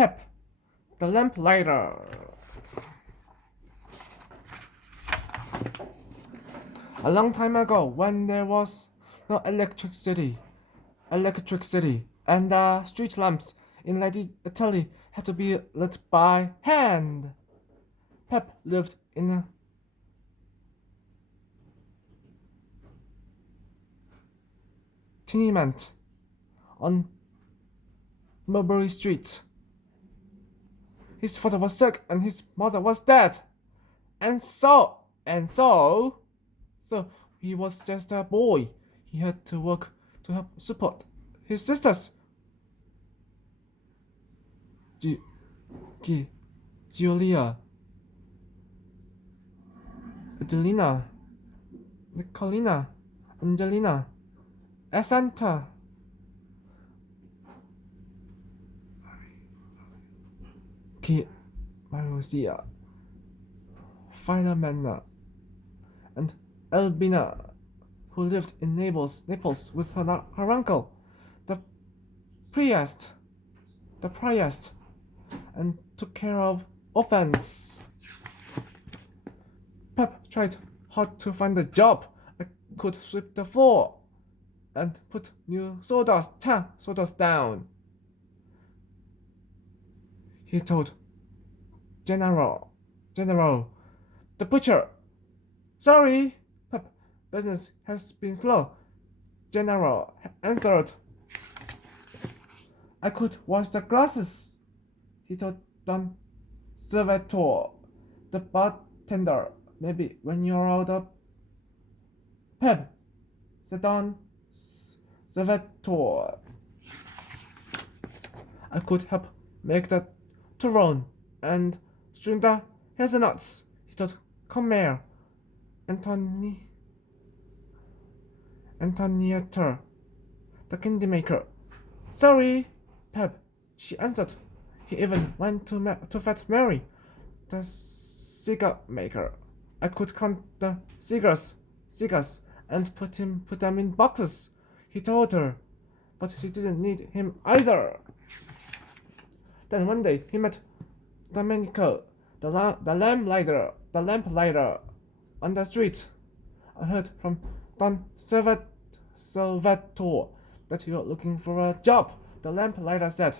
PEPPE, the lamplighter. A long time ago, when there was no electricity, and the street lamps in Italy had to be lit by hand, PEPPE lived in a tenement on Mulberry Street. His father was sick and his mother was dead. So he was just a boy. He had to work to help support his sisters. Giulia, Adelina, Nicolina, Angelina, Asanta, Marusia, Philomena, and Albina, who lived in Naples with her uncle, the priest, and took care of orphans. PEPPE tried hard to find a job. I could sweep the floor and put new sawdust down. He told General, the butcher. Sorry, PEPPE, business has been slow. General answered. I could wash the glasses, he told Don Salvatore, the bartender. Maybe when you're out of PEPPE, said Don Salvatore. I could help make the turon and string the hazelnuts, he told Comer Antonietta, the candy maker. Sorry, PEPPE, she answered. He even went to fetch Mary, the cigar maker. I could count the cigars and put them in boxes, he told her, but she didn't need him either. Then one day he met Domenico, the lamplighter, on the street. I heard from Don Salvatore that you're looking for a job, the lamplighter said.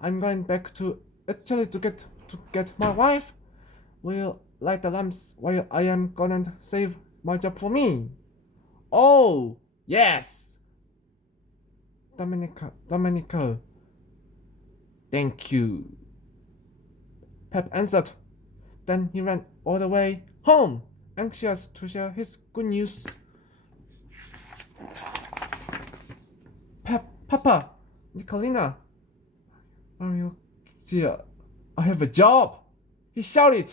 I'm going back to Italy to get my wife. Will you light the lamps while I am gone and save my job for me? Oh, yes, Domenico. Thank you, PEPPE answered. Then he ran all the way home, anxious to share his good news. Papa, Nicolina, are you here? I have a job, he shouted.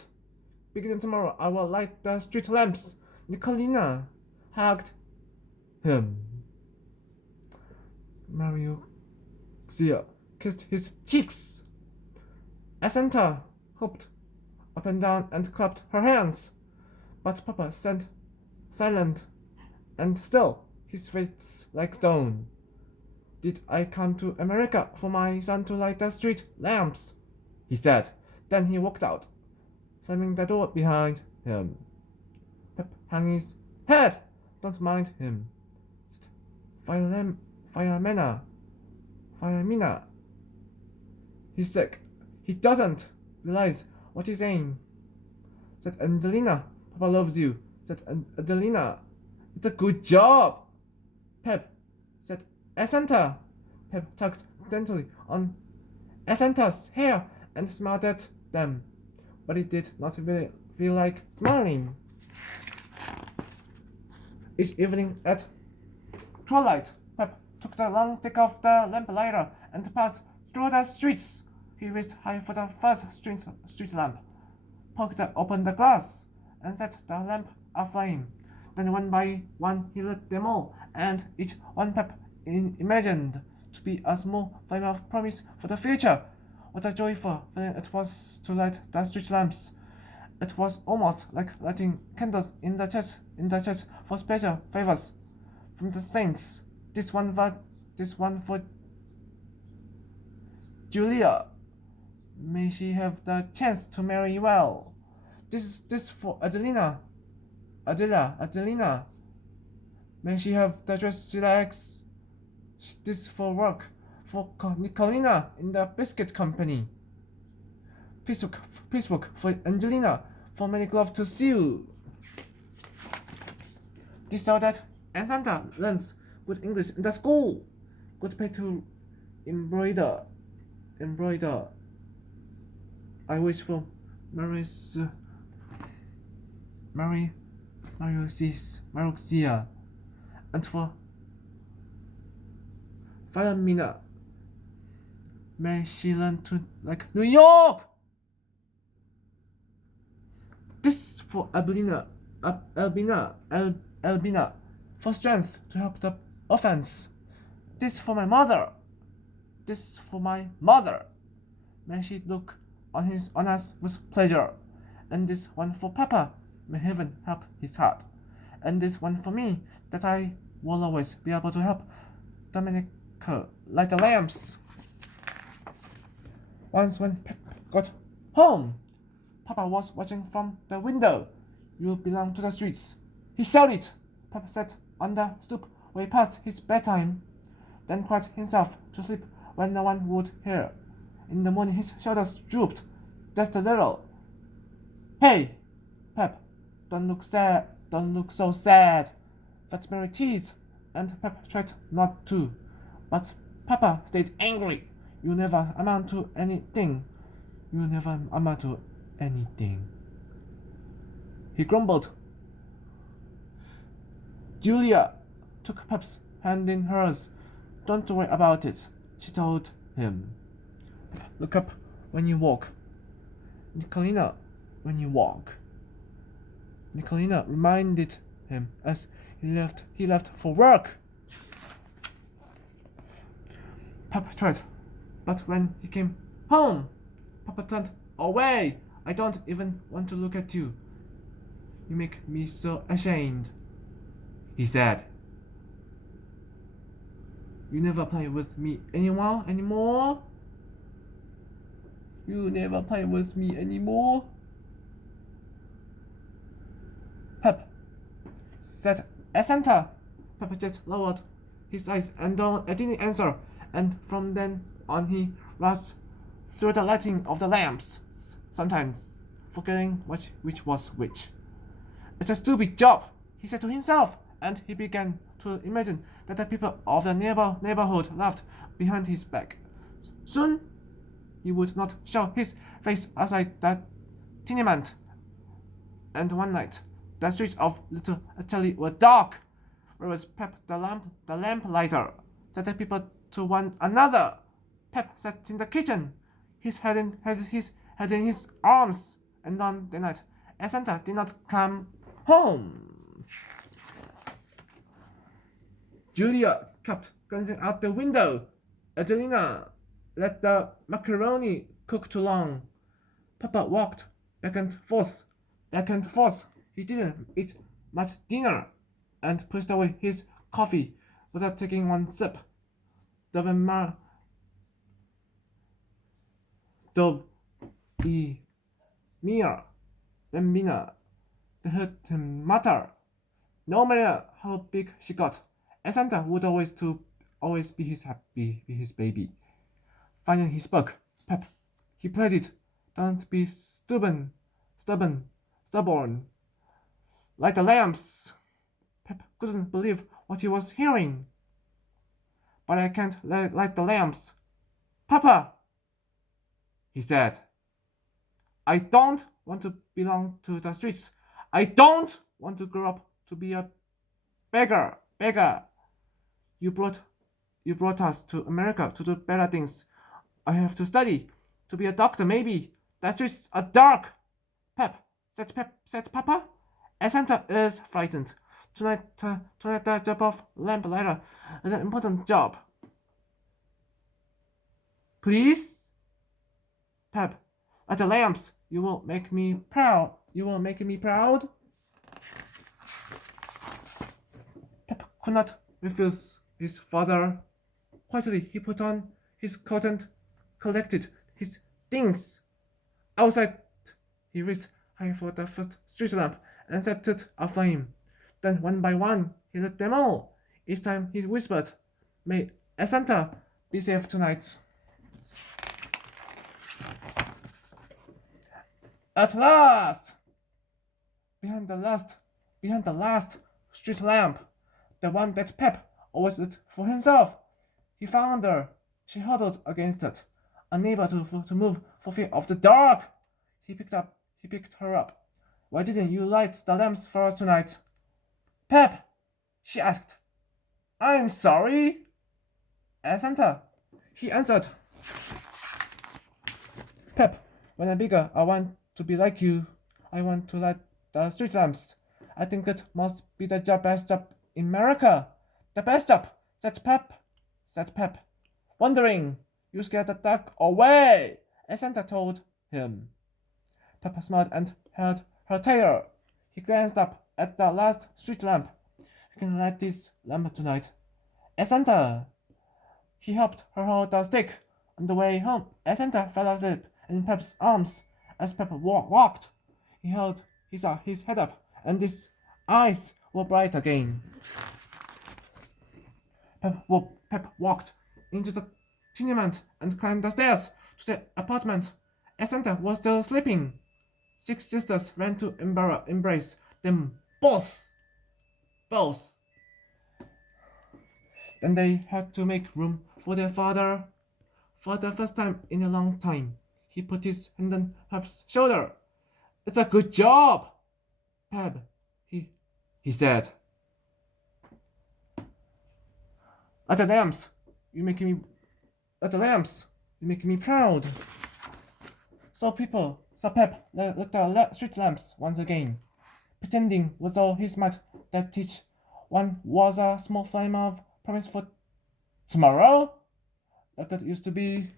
Beginning tomorrow, I will light the street lamps. Nicolina hugged him. Mario kissed his cheeks. Asanta hopped up and down and clapped her hands. But Papa sat silent and still, his face like stone. Did I come to America for my son to light the street lamps? He said. Then he walked out, slamming the door behind him. PEPPE hung his head. Don't mind him. Philomena. He's sick. He doesn't realize what he's saying, said Angelina. Papa loves you, said Adelina. It's a good job, PEPPE, said Asanta. PEPPE tugged gently on Asanta's hair and smiled at them, but he did not really feel like smiling. Each evening at twilight, PEPPE took the long stick of the lamplighter and passed through the streets. He reached high for the first street lamp, poked open the glass, and set the lamp aflame. Then one by one he lit them all, and each one PEPPE imagined to be a small flame of promise for the future. What a joyful feeling it was to light the street lamps. It was almost like lighting candles in the church for special favors from the saints. This one for Julia, May she have the chance to marry well. This for Adelina. Adelina. May she have the dress she likes. This for work. For Nicolina in the biscuit company. Peacebook for Angelina. For many gloves to sew. This so that and Santa learns good English in the school. Good pay to embroider. I wish for Marusia and for Philomena. May she learn to like New York. This for Albina for strength to help the offense. This for my mother. This for my mother. May she look on us with pleasure. And this one for Papa. May heaven help his heart. And this one for me, that I will always be able to help Dominica light the lamps. Once when Pep got home, Papa was watching from the window. You belong to the streets, he shouted. Pep sat on the stoop way past his bedtime, then cried himself to sleep when no one would hear. In the morning his shoulders drooped just a little. Hey, Pep, don't look so sad. That's Mary teased, and Pep tried not to. But Papa stayed angry. You never amount to anything. He grumbled. Julia took Pep's hand in hers. Don't worry about it, she told him. Look up when you walk. Nicolina, when you walk. Nicolina reminded him as he left for work. Papa tried, but when he came home, Papa turned away. I don't even want to look at you. You make me so ashamed, he said. You never play with me anymore? You never play with me anymore? Pep said, Santa. Pepper just lowered his eyes and didn't answer, and from then on he rushed through the lighting of the lamps, sometimes forgetting which was which. It's a stupid job, he said to himself, and he began to imagine that the people of the neighborhood laughed behind his back. Soon he would not show his face outside that tenement, and one night the streets of Little Italy were dark. Where was Pep the lamplighter? Said the people to one another. Pep sat in the kitchen, his head in his arms, and on the night Santa did not come home. Julia kept glancing out the window. Adelina let the macaroni cook too long. Papa walked back and forth. He didn't eat much dinner, and pushed away his coffee without taking one sip. Dove e mia bambina, the hurt matter. No matter how big she got, Santa would always be his baby. Finally he spoke. Pep, he pleaded, don't be stubborn. Light the lamps. Pep couldn't believe what he was hearing. But I can't light the lamps. Papa, he said. I don't want to belong to the streets. I don't want to grow up to be a beggar. You brought us to America to do better things. I have to study, to be a doctor maybe. The streets are dark. Pep, said Papa. Santa is frightened. Tonight the job of lamplighter is an important job. Please? Pep, at the lamps, you will make me proud. Pep could not refuse his father. Quietly he put on his coat and collected his things. Outside, he reached high for the first street lamp and set it aflame. Then, one by one, he lit them all. Each time he whispered, "May Santa be safe tonight." At last! Behind the last street lamp, the one that Pep always lit for himself, he found her. She huddled against it, unable to move for fear of the dark. He picked her up. "Why didn't you light the lamps for us tonight?" "Pep," she asked. "I'm sorry." "Santa," he answered. "Pep, when I'm bigger, I want to be like you. I want to light the street lamps. I think it must be the best job in America." "The best job," said Pep. "Wondering, you scared the dark away," Santa told him. Pep smiled and held her tail. He glanced up at the last street lamp. "You can light this lamp tonight, Santa." He helped her hold the stick. On the way home, Santa fell asleep in Pep's arms. As Pep walked, he held his head up, and his eyes were bright again. Pep walked into the tenement and climbed the stairs to the apartment. Santa was still sleeping. 6 sisters ran to embrace them both. Then they had to make room for their father. For the first time in a long time, he put his hand on Pep's shoulder. "It's a good job, Pep," he said. At the lamps, you're making me proud." So Pep lit the street lamps once again, pretending with all his might that each one was a small flame of promise for tomorrow, like it used to be.